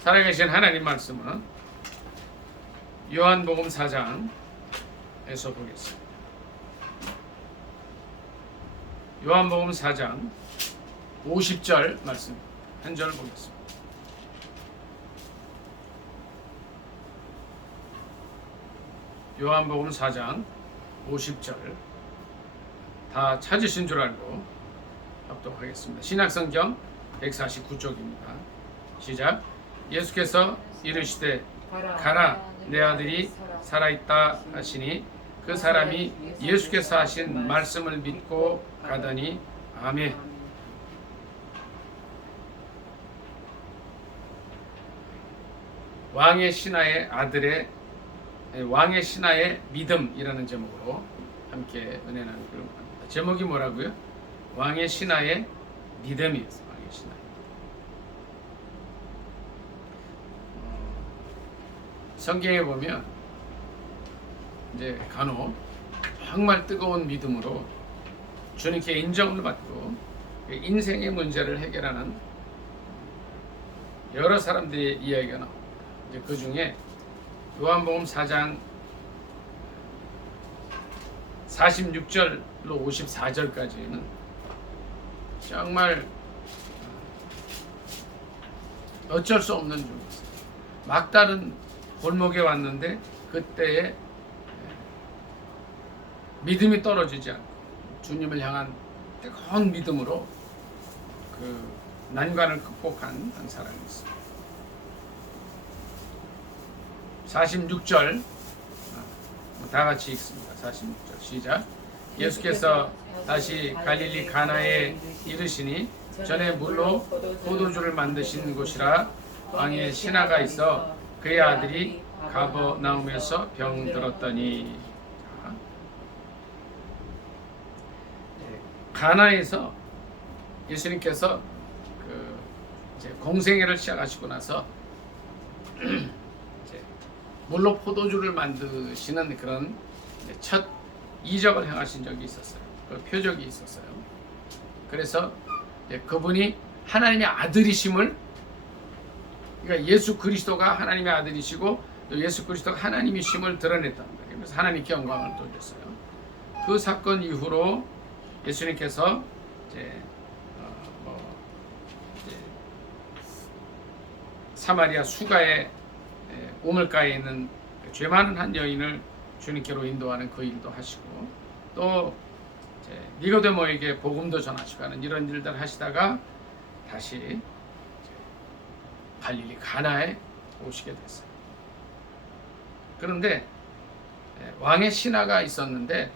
살아계신 하나님 말씀은 요한복음 4장에서 보겠습니다. 요한복음 4장 50절 말씀 한 절 보겠습니다. 요한복음 4장 50절 다 찾으신 줄 알고 합독하겠습니다. 신약성경 149쪽입니다. 시작. 예수께서 이르시되 가라, 내 아들이 살아있다 하시니 그 사람이 예수께서 하신 말씀을 믿고 가더니 아멘. 왕의 신하의 믿음이라는 제목으로 함께 은혜 나누기를 원합니다. 제목이 뭐라고요? 왕의 신하의 믿음이에요. 왕의 신하. 성경에 보면 이제 간혹 정말 뜨거운 믿음으로 주님께 인정을 받고 인생의 문제를 해결하는 여러 사람들의 이야기가 나옵니다. 이제 그 중에 요한복음 4장 46절로 54절까지는 정말 어쩔 수 없는 중 막다른 골목에 왔는데 그때에 믿음이 떨어지지 않고 주님을 향한 뜨거운 믿음으로 그 난관을 극복한 한 사람이 있습니다. 46절 다 같이 읽습니다. 46절 시작. 예수께서 다시 갈릴리 가나에 이르시니 전에 물로 포도주를 만드신 곳이라 왕의 신하가 있어 그의 아들이 가버나움에서 병들었더니. 가나에서 예수님께서 이제 공생애를 시작하시고 나서 이제 물로 포도주를 만드시는 그런 첫 이적을 행하신 적이 있었어요. 그 표적이 있었어요. 그래서 그분이 하나님의 아들이심을, 그러니까 예수 그리스도가 하나님의 아들이시고 또 예수 그리스도가 하나님이심을 드러냈답니다. 그래서 하나님께 영광을 돌렸어요. 그 사건 이후로 예수님께서 이제 사마리아 수가의 우물가에 있는 죄 많은 한 여인을 주님께로 인도하는 그 일도 하시고 또 니고데모에게 복음도 전하시고 하는 이런 일들 하시다가 다시 갈릴리 가나에 오시게 됐어요. 그런데 왕의 신하가 있었는데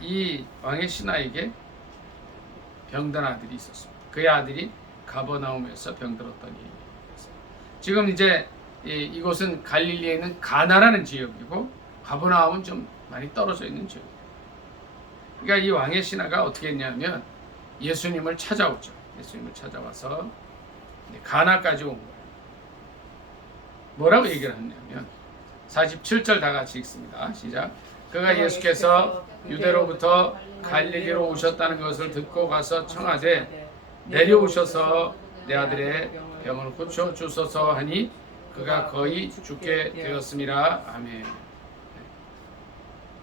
이 왕의 신하에게 병든 아들이 있었습니다. 그의 아들이 가버나움에서 병들었더니. 지금 이제 이곳은 갈릴리에 있는 가나라는 지역이고 가버나움은 좀 많이 떨어져 있는 지역이에요. 그러니까 이 왕의 신하가 어떻게 했냐면 예수님을 찾아오죠. 예수님을 찾아와서 가나까지 온 거예요. 뭐라고 얘기를 했냐면 47절 다 같이 읽습니다. 시작. 그가 예수께서 유대로부터 갈릴리로 오셨다는 것을 듣고 가서 청하되 내려오셔서 내 아들의 병을 고쳐 주소서 하니 그가 거의 죽게 되었음이라. 아멘.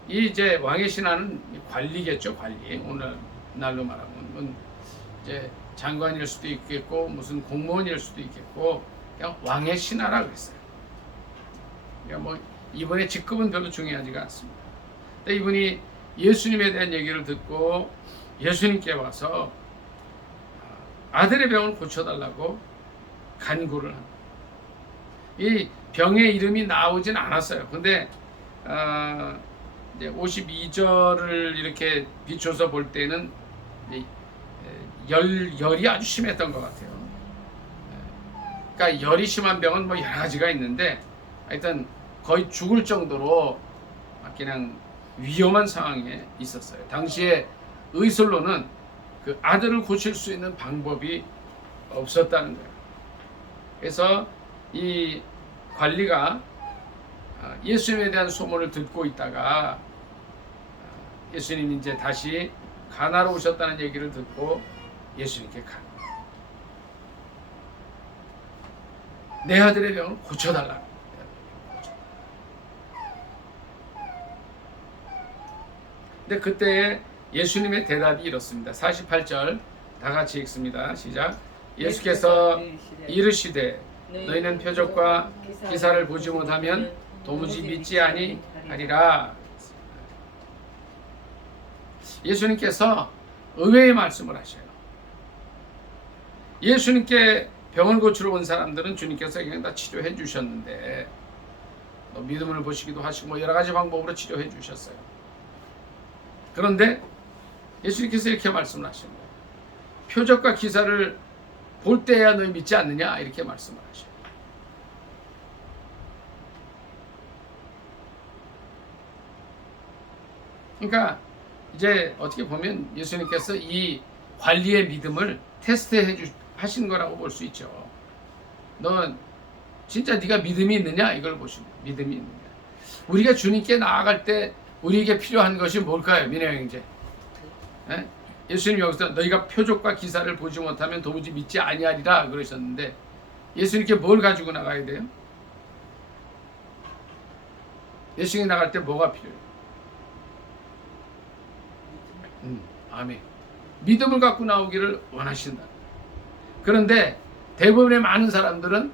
이 이제 왕의 신하는 관리겠죠. 관리. 오늘날로 말하면 이제 장관일 수도 있겠고 무슨 공무원일 수도 있겠고 그냥 왕의 신하라 그랬어요. 그러니까 뭐 이번에 직급은 별로 중요하지가 않습니다. 근데 이분이 예수님에 대한 얘기를 듣고 예수님께 와서 아들의 병을 고쳐달라고 간구를 합니다. 이 병의 이름이 나오진 않았어요. 근데 이제 52절을 이렇게 비춰서 볼 때는 열이 아주 심했던 것 같아요. 그러니까 열이 심한 병은 뭐 여러 가지가 있는데 하여튼 거의 죽을 정도로 그냥 위험한 상황에 있었어요. 당시에 의술로는 그 아들을 고칠 수 있는 방법이 없었다는 거예요. 그래서 이 관리가 예수님에 대한 소문을 듣고 있다가 예수님이 이제 다시 가나로 오셨다는 얘기를 듣고 예수님께 간. 내 아들의 병을 고쳐달라. 근데 그때 예수님의 대답이 이렇습니다. 48절 다 같이 읽습니다. 시작. 예수께서 이르시되 너희는 표적과 기사를 보지 못하면 도무지 믿지 아니하리라. 예수님께서 의외의 말씀을 하셔요. 예수님께 병을 고치러 온 사람들은 주님께서 그냥 다 치료해 주셨는데 믿음을 보시기도 하시고 여러 가지 방법으로 치료해 주셨어요. 그런데 예수님께서 이렇게 말씀을 하십니다. 표적과 기사를 볼 때야 너희 믿지 않느냐? 이렇게 말씀을 하셔요. 그러니까 이제 어떻게 보면 예수님께서 이 관리의 믿음을 테스트해 하신 거라고 볼 수 있죠. 넌 진짜 네가 믿음이 있느냐? 이걸 보십니다. 믿음이 있느냐. 우리가 주님께 나아갈 때 우리에게 필요한 것이 뭘까요? 민혜 형제. 예수님 여기서 너희가 표적과 기사를 보지 못하면 도무지 믿지 아니하리라 그러셨는데 예수님께 뭘 가지고 나가야 돼요? 예수님이 나갈 때 뭐가 필요해요? 아멘. 믿음을 갖고 나오기를 원하신다. 그런데 대부분의 많은 사람들은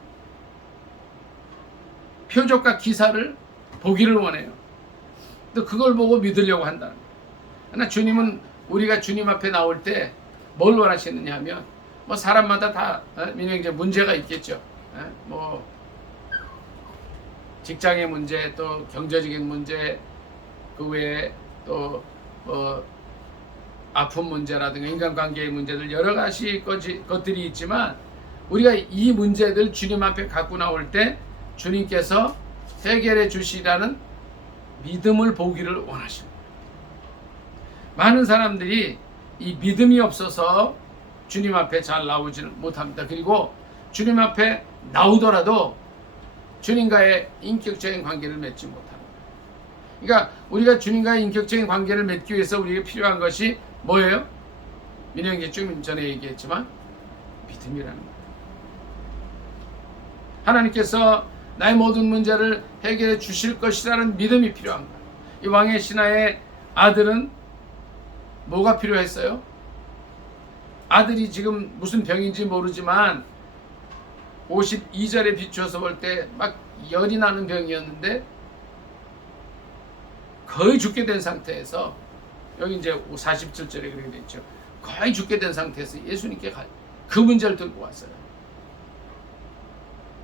표적과 기사를 보기를 원해요. 또 그걸 보고 믿으려고 한다는 거예요. 그러나 주님은 우리가 주님 앞에 나올 때 뭘 원하시느냐 하면 뭐 사람마다 다 이제 문제가 있겠죠. 뭐 직장의 문제, 또 경제적인 문제, 그 외에 또 뭐 아픈 문제라든가 인간관계의 문제들 여러 가지 것들이 있지만 우리가 이 문제들 주님 앞에 갖고 나올 때 주님께서 해결해 주시라는 믿음을 보기를 원하십니다. 많은 사람들이 이 믿음이 없어서 주님 앞에 잘 나오지는 못합니다. 그리고 주님 앞에 나오더라도 주님과의 인격적인 관계를 맺지 못합니다. 그러니까 우리가 주님과의 인격적인 관계를 맺기 위해서 우리에게 필요한 것이 뭐예요? 민영이 좀 전에 얘기했지만 믿음이라는 거예요. 하나님께서 나의 모든 문제를 해결해 주실 것이라는 믿음이 필요한 거예요. 이 왕의 신하의 아들은 뭐가 필요했어요? 아들이 지금 무슨 병인지 모르지만 52절에 비추어서 볼 때 막 열이 나는 병이었는데 거의 죽게 된 상태에서 여기 이제 47절에 그렇게 돼 있죠. 거의 죽게 된 상태에서 예수님께 그 문제를 들고 왔어요.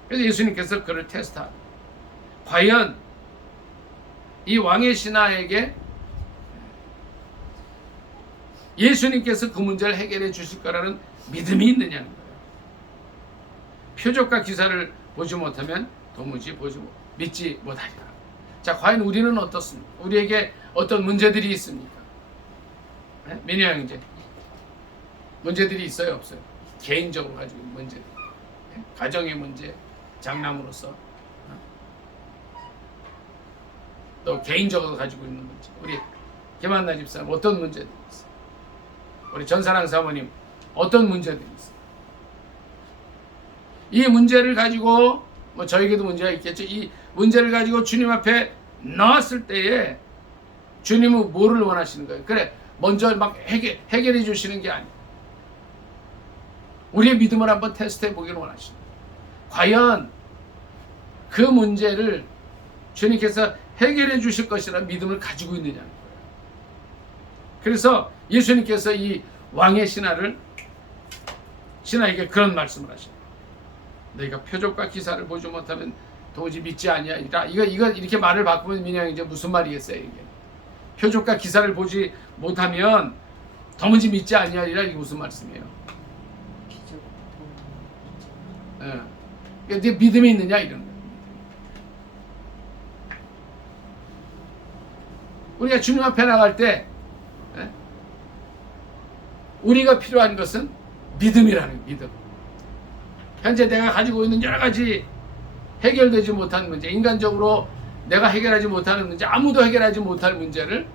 그래서 예수님께서 그를 테스트하고 과연 이 왕의 신하에게 예수님께서 그 문제를 해결해 주실 거라는 믿음이 있느냐는 거예요. 표적과 기사를 보지 못하면 도무지 믿지 못하리라. 자, 과연 우리는 어떻습니까? 우리에게 어떤 문제들이 있습니까? 민희 형제, 문제들이 있어요, 없어요? 개인적으로 가지고 있는 문제들, 가정의 문제, 장남으로서, 또 개인적으로 가지고 있는 문제. 우리 김한나 집사님 어떤 문제들이 있어요? 우리 전사랑 사모님 어떤 문제들이 있어요? 이 문제를 가지고 뭐 저에게도 문제가 있겠죠. 이 문제를 가지고 주님 앞에 나왔을 때에 주님은 뭐를 원하시는 거예요? 그래, 먼저 막 해결해 주시는 게 아니에요. 우리의 믿음을 한번 테스트해 보기를 원하시는 거예요. 과연 그 문제를 주님께서 해결해 주실 것이라는 믿음을 가지고 있느냐는 거예요. 그래서 예수님께서 이 왕의 신하에게 그런 말씀을 하십니다. 너희가 표적과 기사를 보지 못하면 도무지 믿지 아니하리라. 이거 이렇게 말을 바꾸면 그냥 이제 무슨 말이겠어요? 이게 표적과 기사를 보지 못하면 도무지 믿지 아니하리라. 이게 무슨 말씀이에요? 네 믿음이 있느냐 이런 거예요. 우리가 주님 앞에 나갈 때 우리가 필요한 것은 믿음이라는 믿음. 현재 내가 가지고 있는 여러 가지 해결되지 못한 문제, 인간적으로 내가 해결하지 못하는 문제, 아무도 해결하지 못할 문제를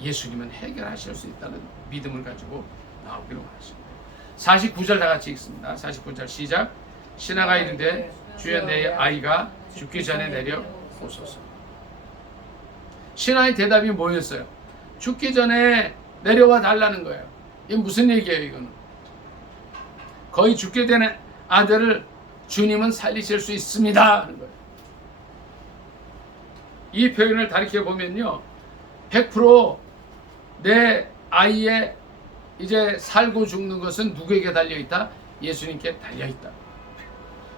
예수님은 해결하실 수 있다는 믿음을 가지고 나오기로 하십니다. 49절 다 같이 읽습니다. 49절 시작. 신하가 이르되 주여 내 아이가 죽기 전에 내려오소서. 신하의 대답이 뭐였어요? 죽기 전에 내려와 달라는 거예요. 이게 무슨 얘기예요 이거는? 거의 죽게 되는 아들을 주님은 살리실 수 있습니다 하는 거예요. 이 표현을 다르게 보면요, 100% 내 아이의 이제 살고 죽는 것은 누구에게 달려있다? 예수님께 달려있다.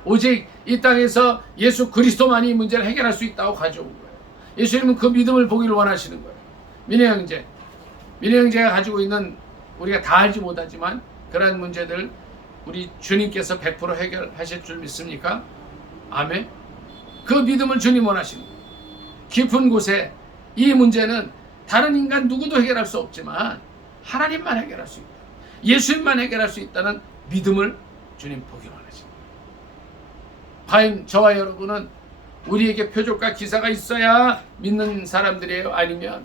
오직 이 땅에서 예수 그리스도만이 이 문제를 해결할 수 있다고 가져온 거예요. 예수님은 그 믿음을 보기를 원하시는 거예요. 민혜 형제가 가지고 있는, 우리가 다 알지 못하지만 그러한 문제들 우리 주님께서 100% 해결하실 줄 믿습니까? 아멘. 그 믿음을 주님 원하시는 거예요. 깊은 곳에 이 문제는 다른 인간 누구도 해결할 수 없지만 하나님만 해결할 수 있다, 예수님만 해결할 수 있다는 믿음을 주님 보기를 원하십니다. 과연 저와 여러분은 우리에게 표적과 기사가 있어야 믿는 사람들이에요? 아니면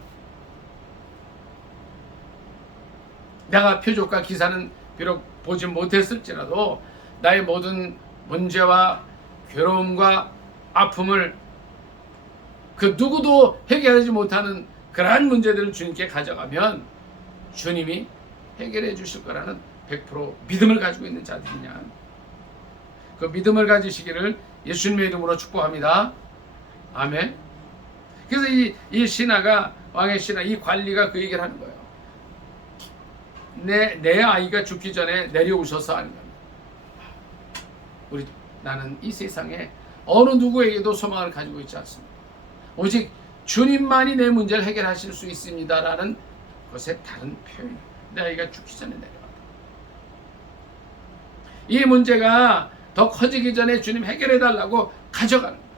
내가 표적과 기사는 비록 보지 못했을지라도 나의 모든 문제와 괴로움과 아픔을 그 누구도 해결하지 못하는 그러한 문제들을 주님께 가져가면 주님이 해결해 주실 거라는 100% 믿음을 가지고 있는 자들이냐, 그 믿음을 가지시기를 예수님의 이름으로 축복합니다. 아멘. 그래서 이 신하가, 왕의 신하, 이 관리가 그 얘기를 하는 거예요. 내 아이가 죽기 전에 내려오셔서 하는 거예요. 나는 이 세상에 어느 누구에게도 소망을 가지고 있지 않습니다. 오직 주님만이 내 문제를 해결하실 수 있습니다라는 것의 다른 표현. 내 아이가 죽기 전에 내려왔다. 이 문제가 더 커지기 전에 주님 해결해달라고 가져가는 거예요.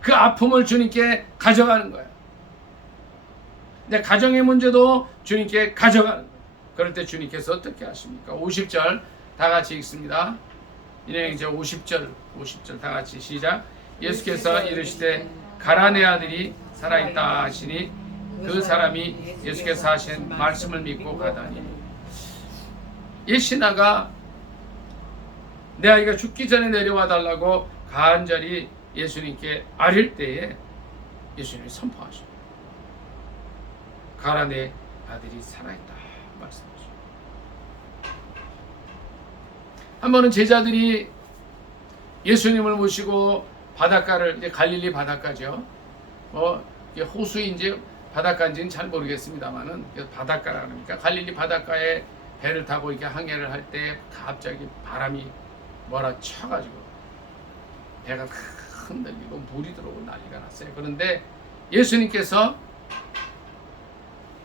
그 아픔을 주님께 가져가는 거예요. 내 가정의 문제도 주님께 가져가는 거예요. 그럴 때 주님께서 어떻게 하십니까? 50절 다 같이 읽습니다. 이제 50절 다 같이 시작. 예수께서 이르시되 가라, 내 아들이 살아있다 하시니 그 사람이 예수께서 하신 말씀을 믿고 가다니. 이 신하가 내 아이가 죽기 전에 내려와 달라고 간절히 예수님께 아릴 때에 예수님이 선포하십니다. 가라, 내 아들이 살아있다 말씀하십니다. 한 번은 제자들이 예수님을 모시고 바닷가를, 이제 갈릴리 바닷가죠. 호수인지 바닷가인지는 잘 모르겠습니다만은 바닷가라 그러니까 갈릴리 바닷가에 배를 타고 이렇게 항해를 할 때 갑자기 바람이 몰아쳐가지고 배가 흔들리고 물이 들어오고 난리가 났어요. 그런데 예수님께서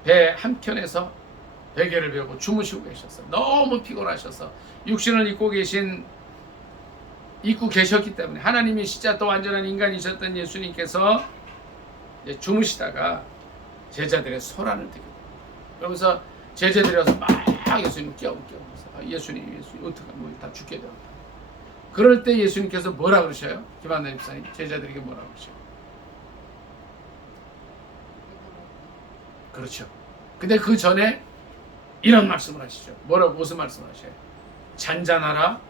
배 한켠에서 베개를 베고 주무시고 계셨어요. 너무 피곤하셔서 육신을 입고 계셨기 때문에, 하나님이 진짜 또 완전한 인간이셨던 예수님께서 주무시다가 제자들의 소란을 듣게 됩니다. 그러면서 제자들이 와서 막 예수님을 깨우면서 예수님 어떡하면 다 죽게 되었다. 그럴 때 예수님께서 뭐라 그러셔요? 김한나 집사님, 제자들에게 뭐라 그러셔요? 그렇죠. 근데 그 전에 이런 말씀을 하시죠. 무슨 말씀을 하셔요? 잔잔하라,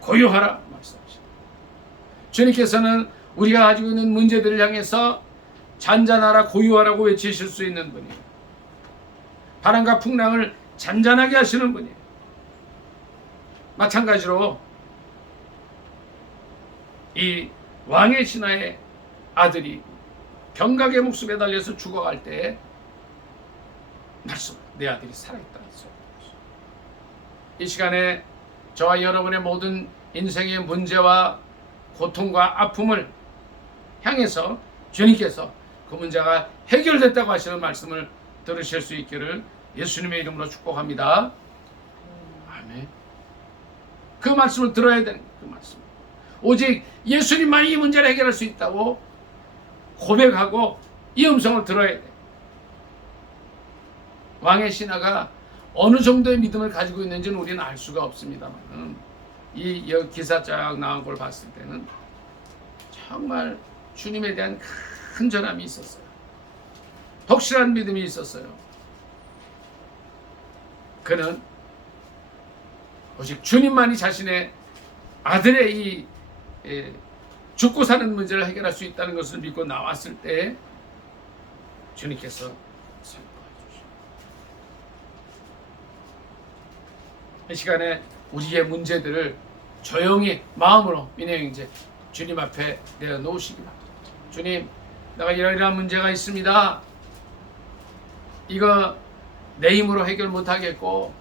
고요하라 말씀하시죠. 주님께서는 우리가 가지고 있는 문제들을 향해서 잔잔하라, 고요하라고 외치실 수 있는 분이에요. 바람과 풍랑을 잔잔하게 하시는 분이에요. 마찬가지로 이 왕의 신하의 아들이 병각의 목숨에 달려서 죽어갈 때 말씀, 내 아들이 살아있다. 이 시간에 저와 여러분의 모든 인생의 문제와 고통과 아픔을 향해서 주님께서 그 문제가 해결됐다고 하시는 말씀을 들으실 수 있기를 예수님의 이름으로 축복합니다. 아멘. 그 말씀을 들어야 되는 그 말씀. 오직 예수님만이 이 문제를 해결할 수 있다고 고백하고 이 음성을 들어야 돼. 왕의 신하가 어느 정도의 믿음을 가지고 있는지는 우리는 알 수가 없습니다만, 이 기사 쫙 나온 걸 봤을 때는 정말 주님에 대한 큰 전함이 있었어요. 독실한 믿음이 있었어요. 그는 오직 주님만이 자신의 아들의 이 죽고 사는 문제를 해결할 수 있다는 것을 믿고 나왔을 때 주님께서 선포해 주십니다. 이 시간에 우리의 문제들을 조용히 마음으로 민혜영제 주님 앞에 내어놓으시기 바랍니다. 주님, 내가 이러이러한 문제가 있습니다. 이거 내 힘으로 해결 못하겠고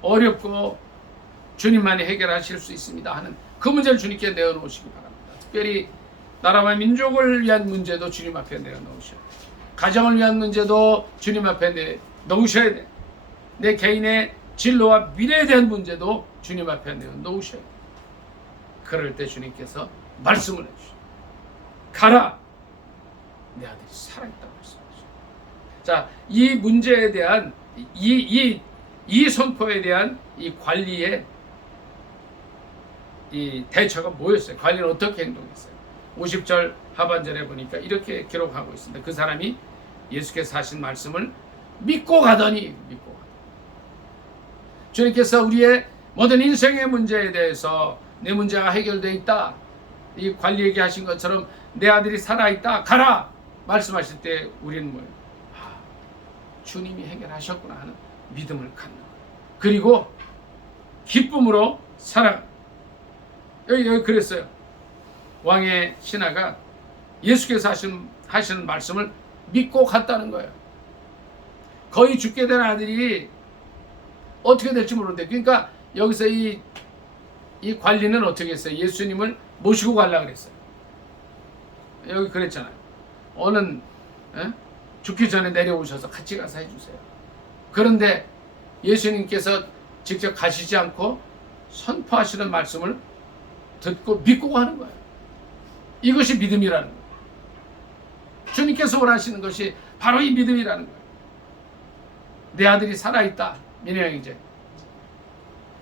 어렵고 주님만이 해결하실 수 있습니다 하는 그 문제를 주님께 내어놓으시기 바랍니다. 특별히 나라와 민족을 위한 문제도 주님 앞에 내어놓으셔야 돼요. 가정을 위한 문제도 주님 앞에 내놓으셔야 돼요. 내 개인의 진로와 미래에 대한 문제도 주님 앞에 내어놓으셔야 돼요. 그럴 때 주님께서 말씀을 해주셔요. 가라! 내 아들이 살아있다고 말씀하셔요. 자, 이 문제에 대한 이 선포에 대한 이 관리의 이 대처가 뭐였어요? 관리는 어떻게 행동했어요? 50절 하반절에 보니까 이렇게 기록하고 있습니다. 그 사람이 예수께서 하신 말씀을 믿고 가더니 주님께서 우리의 모든 인생의 문제에 대해서 내 문제가 해결되어 있다. 이 관리에게 하신 것처럼 내 아들이 살아있다. 가라! 말씀하실 때 우리는 뭐예요? 주님이 해결하셨구나 하는 믿음을 갖는 거예요. 그리고 기쁨으로 살아가. 여기 그랬어요. 왕의 신하가 예수께서 하시는 말씀을 믿고 갔다는 거예요. 거의 죽게 된 아들이 어떻게 될지 모르는데, 그러니까 여기서 이 관리는 어떻게 했어요? 예수님을 모시고 가려고 그랬어요. 여기 그랬잖아요. 어는 죽기 전에 내려오셔서 같이 가서 해주세요. 그런데 예수님께서 직접 가시지 않고 선포하시는 말씀을 듣고 믿고 가는 거예요. 이것이 믿음이라는 거예요. 주님께서 원하시는 것이 바로 이 믿음이라는 거예요. 내 아들이 살아있다. 민혜영 이제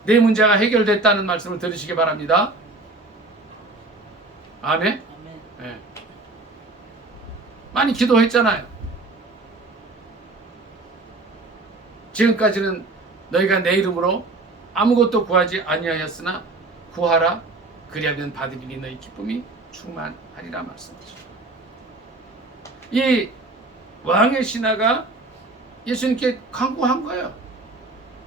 내 문제가 해결됐다는 말씀을 들으시기 바랍니다. 아멘. 네. 많이 기도했잖아요. 지금까지는 너희가 내 이름으로 아무것도 구하지 아니하였으나 구하라 그리하면 받으리니 너희 기쁨이 충만하리라 말씀하시죠. 이 왕의 신하가 예수님께 간구한 거예요.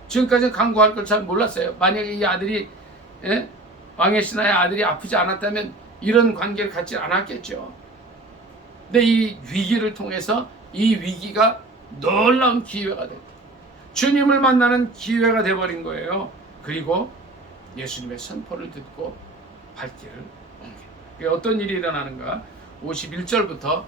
지금까지는 간구할 걸 잘 몰랐어요. 만약에 이 아들이 왕의 신하의 아들이 아프지 않았다면 이런 관계를 갖지 않았겠죠. 근데 이 위기를 통해서 이 위기가 놀라운 기회가 됐다. 주님을 만나는 기회가 돼버린 거예요. 그리고 예수님의 선포를 듣고 발길을 옮깁니다. 어떤 일이 일어나는가? 51절부터 다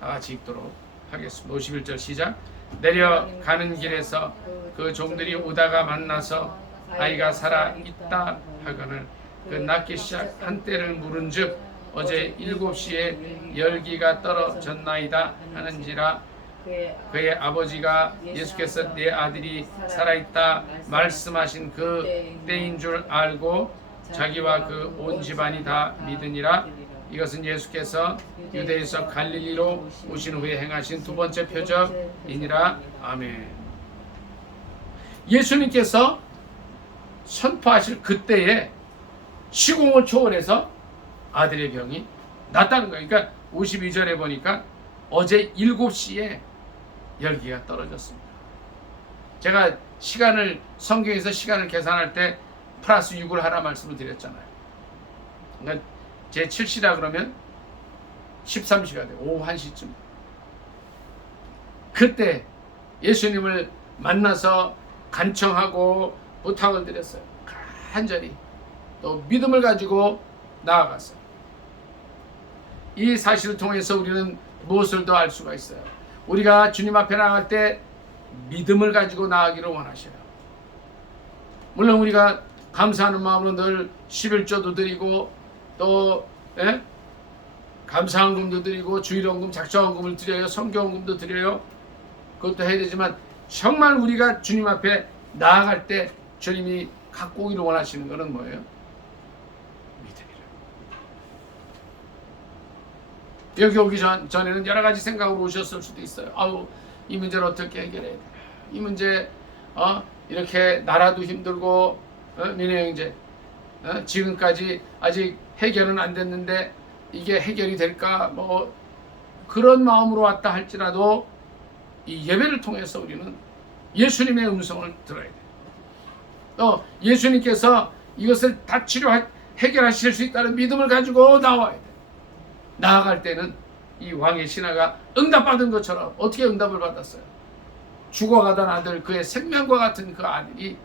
같이 읽도록 하겠습니다. 51절 시작. 내려가는 길에서 그 종들이 오다가 만나서 아이가 살아있다 하거늘 그 낳기 시작한 때를 물은즉 어제 7시에 열기가 떨어졌나이다 하는지라. 그의 아버지가 예수께서 내 아들이 살아있다 말씀하신 그 때인 줄 알고 자기와 그 온 집안이 다 믿으니라. 이것은 예수께서 유대에서 갈릴리로 오신 후에 행하신 두 번째 표적이니라. 아멘. 예수님께서 선포하실 그때에 시공을 초월해서 아들의 병이 낫다는 거예요. 그러니까 52절에 보니까 어제 7시에 열기가 떨어졌습니다. 제가 성경에서 시간을 계산할 때 플러스 6을 하라 말씀을 드렸잖아요. 그러니까 제 7시라 그러면 13시가 돼요. 오후 1시쯤. 그때 예수님을 만나서 간청하고 부탁을 드렸어요. 간절히 또 믿음을 가지고 나아갔어요. 이 사실을 통해서 우리는 무엇을 더 알 수가 있어요? 우리가 주님 앞에 나갈 때 믿음을 가지고 나아가기를 원하셔요. 물론 우리가 감사하는 마음으로 늘 11조도 드리고 또 감사헌금도 드리고 주일헌금, 작정헌금을 드려요. 성경헌금도 드려요. 그것도 해야 되지만 정말 우리가 주님 앞에 나아갈 때 주님이 갖고 오기를 원하시는 것은 뭐예요? 믿음이래요. 여기 오기 전에는 여러 가지 생각으로 오셨을 수도 있어요. 아우, 이 문제를 어떻게 해결해야 되나? 이 문제 이렇게 나라도 힘들고 민혜 형제, 지금까지 아직 해결은 안 됐는데 이게 해결이 될까 뭐 그런 마음으로 왔다 할지라도 이 예배를 통해서 우리는 예수님의 음성을 들어야 돼요. 예수님께서 이것을 다 해결하실 수 있다는 믿음을 가지고 나와야 돼요. 나아갈 때는 이 왕의 신하가 응답받은 것처럼 어떻게 응답을 받았어요? 죽어가던 아들, 그의 생명과 같은 그 아들이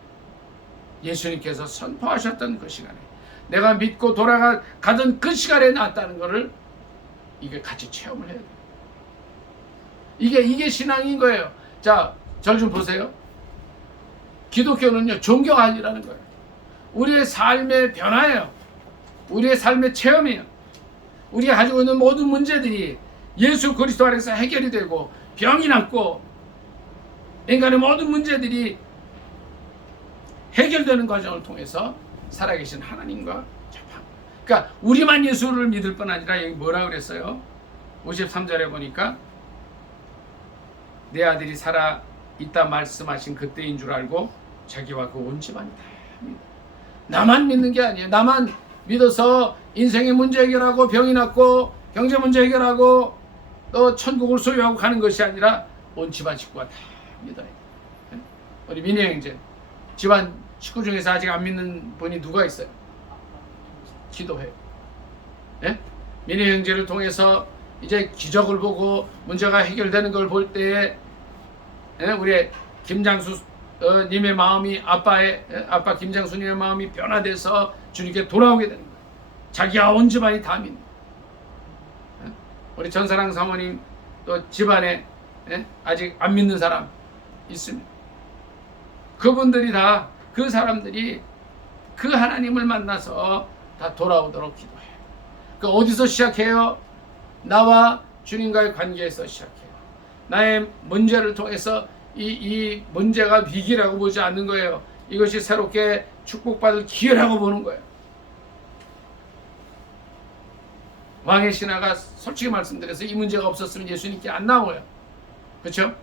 예수님께서 선포하셨던 그 시간에, 내가 믿고 돌아가던 그 시간에 났다는 것을 이게 같이 체험을 해야 돼요. 이게 신앙인 거예요. 자, 절 좀 보세요. 기독교는요, 종교가 아니라는 거예요. 우리의 삶의 변화예요. 우리의 삶의 체험이에요. 우리가 가지고 있는 모든 문제들이 예수 그리스도 안에서 해결이 되고, 병이 낫고, 인간의 모든 문제들이 해결되는 과정을 통해서 살아계신 하나님과 접한. 그러니까 우리만 예수를 믿을 뿐 아니라, 여기 뭐라 그랬어요? 53절에 보니까 내 아들이 살아 있다 말씀하신 그때인 줄 알고 자기와 그 온 집안이 다 믿어. 나만 믿는 게 아니에요. 나만 믿어서 인생의 문제 해결하고, 병이 낫고, 경제 문제 해결하고, 또 천국을 소유하고 가는 것이 아니라 온 집안 식구가 다 믿어야 돼요. 우리 민혜 형제, 집안 식구 중에서 아직 안 믿는 분이 누가 있어요? 기도해요. 민혜 형제를 통해서 이제 기적을 보고 문제가 해결되는 걸 볼 때에 우리 김장수 님의 마음이, 아빠 김장수님의 마음이 변화돼서 주님께 돌아오게 되는 거예요. 자기와 온 집안이 다 믿는 거예요. 우리 전사랑 사모님 또 집안에 아직 안 믿는 사람 있습니다. 그분들이 다, 그 사람들이 그 하나님을 만나서 다 돌아오도록 기도해요. 그 어디서 시작해요? 나와 주님과의 관계에서 시작해요. 나의 문제를 통해서 이 문제가 위기라고 보지 않는 거예요. 이것이 새롭게 축복받을 기회라고 보는 거예요. 왕의 신하가 솔직히 말씀드려서 이 문제가 없었으면 예수님께 안 나와요. 그렇죠?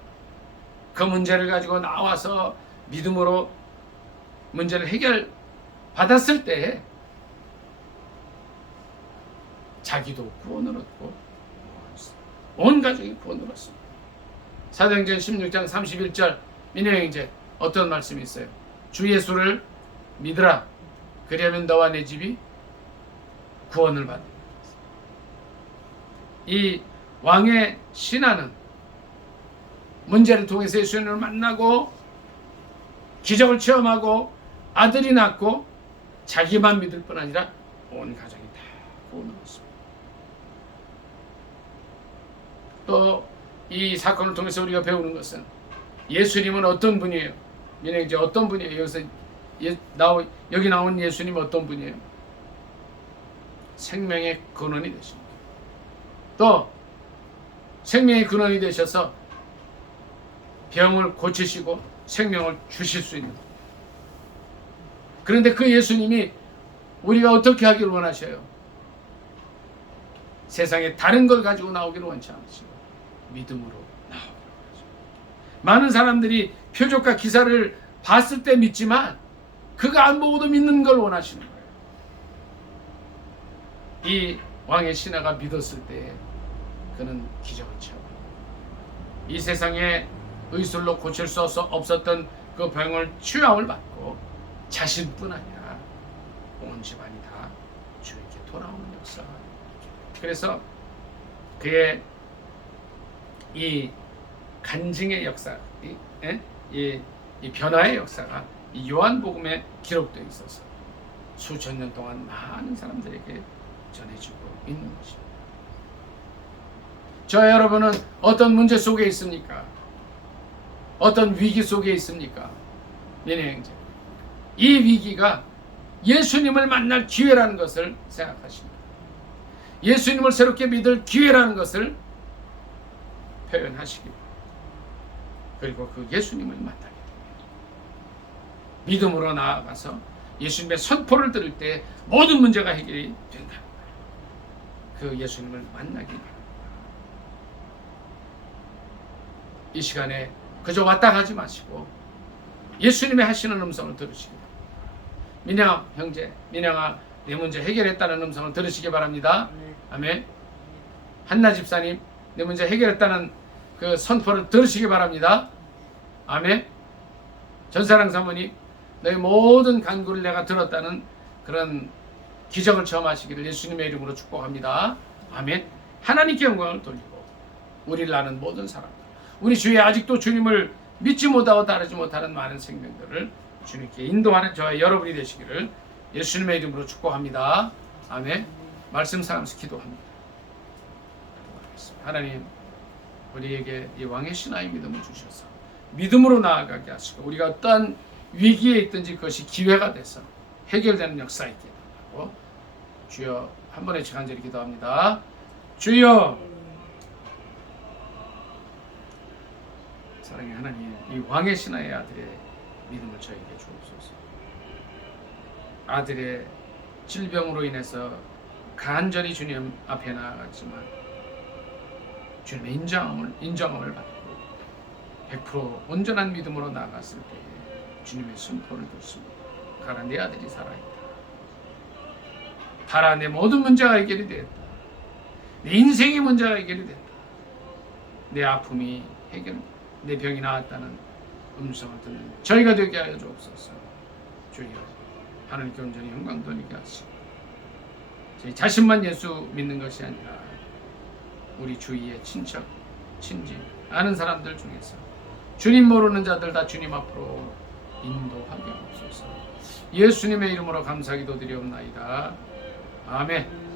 그 문제를 가지고 나와서 믿음으로 문제를 해결받았을 때 자기도 구원을 얻고 온 가족이 구원을 얻습니다. 사도행전 16장 31절, 민혜 형제 어떤 말씀이 있어요? 주 예수를 믿으라. 그리하면 너와 내 집이 구원을 받는다. 이 왕의 신하는 문제를 통해서 예수님을 만나고 기적을 체험하고 아들이 낳고 자기만 믿을 뿐 아니라 온 가정이 다 구원을 얻습니다. 또 이 사건을 통해서 우리가 배우는 것은 예수님은 어떤 분이에요? 민혜 형제 어떤 분이에요? 여기 나온 예수님은 어떤 분이에요? 생명의 근원이 되십니다. 또 생명의 근원이 되셔서 병을 고치시고 생명을 주실 수 있는. 그런데 그 예수님이 우리가 어떻게 하기를 원하셔요? 세상에 다른 걸 가지고 나오기를 원치 않으시고 믿음으로 나오기를 원하시고. 많은 사람들이 표적과 기사를 봤을 때 믿지만 그거 안 보고도 믿는 걸 원하시는 거예요. 이 왕의 신하가 믿었을 때 그는 기적을 체험합니다. 이 세상에 의술로 고칠 수 없었던 그 병을 치유함을 받고 자신뿐 아니라 온 집안이 다 주에게 돌아오는 역사가. 그래서 그의 이 간증의 역사, 이 변화의 역사가 이 요한복음에 기록되어 있어서 수천 년 동안 많은 사람들에게 전해지고 있는 것입니다. 저 여러분은 어떤 문제 속에 있습니까? 어떤 위기 속에 있습니까? 민혜 형제, 이 위기가 예수님을 만날 기회라는 것을 생각하십니다. 예수님을 새롭게 믿을 기회라는 것을 표현하시기 바랍니다. 그리고 그 예수님을 만나게 됩니다. 믿음으로 나아가서 예수님의 선포를 들을 때 모든 문제가 해결이 된다는 거예요. 그 예수님을 만나기 바랍니다. 이 시간에 그저 왔다 가지 마시고 예수님의 하시는 음성을 들으시기 바랍니다. 민영아 형제, 민영아 내 문제 해결했다는 음성을 들으시기 바랍니다. 아멘. 한나 집사님 내 문제 해결했다는 그 선포를 들으시기 바랍니다. 아멘. 전사랑 사모님 너희 모든 간구를 내가 들었다는 그런 기적을 체험하시기를 예수님의 이름으로 축복합니다. 아멘. 하나님께 영광을 돌리고 우리를 아는 모든 사람들, 우리 주위에 아직도 주님을 믿지 못하고 따르지 못하는 많은 생명들을 주님께 인도하는 저와 여러분이 되시기를 예수님의 이름으로 축복합니다. 아멘. 말씀 삼으면서 기도합니다. 하나님, 우리에게 이 왕의 신하의 믿음을 주셔서 믿음으로 나아가게 하시고 우리가 어떠한 위기에 있든지 그것이 기회가 돼서 해결되는 역사 있게 달라고 주여 한 번에 간절히 기도합니다. 주여, 사랑의 하나님, 이 왕의 신하의 아들의 믿음을 저에게 주옵소서. 아들의 질병으로 인해서 간절히 주님 앞에 나아갔지만 주님의 인정함을 받고 100% 온전한 믿음으로 나아갔을 때에 주님의 선포를 듣습니다. 가라, 내 아들이 살아있다. 가라, 내 모든 문제가 해결이 되었다. 내 인생의 문제가 해결이 됐다. 내 아픔이 해결됩니다. 내 병이 나았다는 음성을 듣는 저희가 되게 하여 주옵소서. 주여, 하나님께 온전히 영광 돌리게 하시고 저희 자신만 예수 믿는 것이 아니라 우리 주위의 친척, 친지, 아는 사람들 중에서 주님 모르는 자들 다 주님 앞으로 인도하게 하옵소서. 예수님의 이름으로 감사기도 드리옵나이다. 아멘.